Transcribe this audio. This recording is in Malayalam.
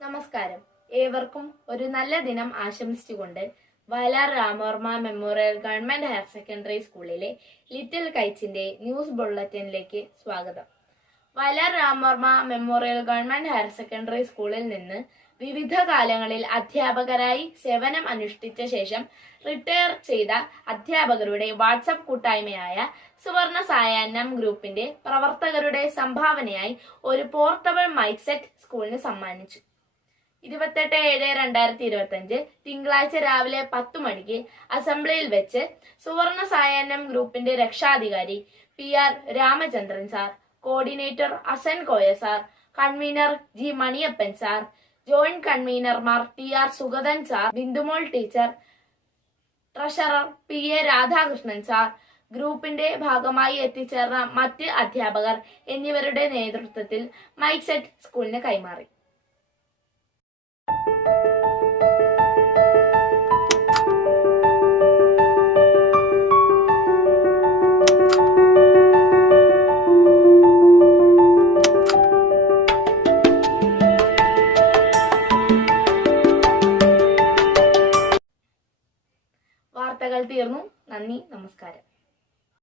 നമസ്കാരം. ഏവർക്കും ഒരു നല്ല ദിനം ആശംസിച്ചുകൊണ്ട് Vayalar Ramavarma memorial government higher secondary സ്കൂളിലെ ലിറ്റിൽ കൈറ്റ്സിന്റെ ന്യൂസ് ബുള്ളറ്റിനിലേക്ക് സ്വാഗതം. Vayalar Ramavarma memorial government higher secondary സ്കൂളിൽ നിന്ന് വിവിധ കാലങ്ങളിൽ അധ്യാപകരായി സേവനം അനുഷ്ഠിച്ച ശേഷം റിട്ടയർ ചെയ്ത അധ്യാപകരുടെ വാട്സപ്പ് കൂട്ടായ്മയായ സുവർണ സായാഹ്നം ഗ്രൂപ്പിന്റെ പ്രവർത്തകരുടെ സംഭാവനയായി ഒരു പോർട്ടബിൾ മൈക്ക് സെറ്റ് സ്കൂളിന് സമ്മാനിച്ചു. 28/7/2025 തിങ്കളാഴ്ച രാവിലെ 10 മണിക്ക് അസംബ്ലിയിൽ വെച്ച് സുവർണ സായാഹ്നം ഗ്രൂപ്പിന്റെ രക്ഷാധികാരി PR Ramachandran sir, coordinator Asan Koya sir, convenor G Maniyappan sir, joint കൺവീനർമാർ TR Sugathan sir, Bindumol teacher, treasurer PA Radhakrishnan sir, ഗ്രൂപ്പിന്റെ ഭാഗമായി എത്തിച്ചേർന്ന മറ്റ് അധ്യാപകർ എന്നിവരുടെ നേതൃത്വത്തിൽ മൈക്ക് സെറ്റ് സ്കൂളിന് കൈമാറി. വാർത്തകൾ തീർന്നു. നന്ദി, നമസ്കാരം.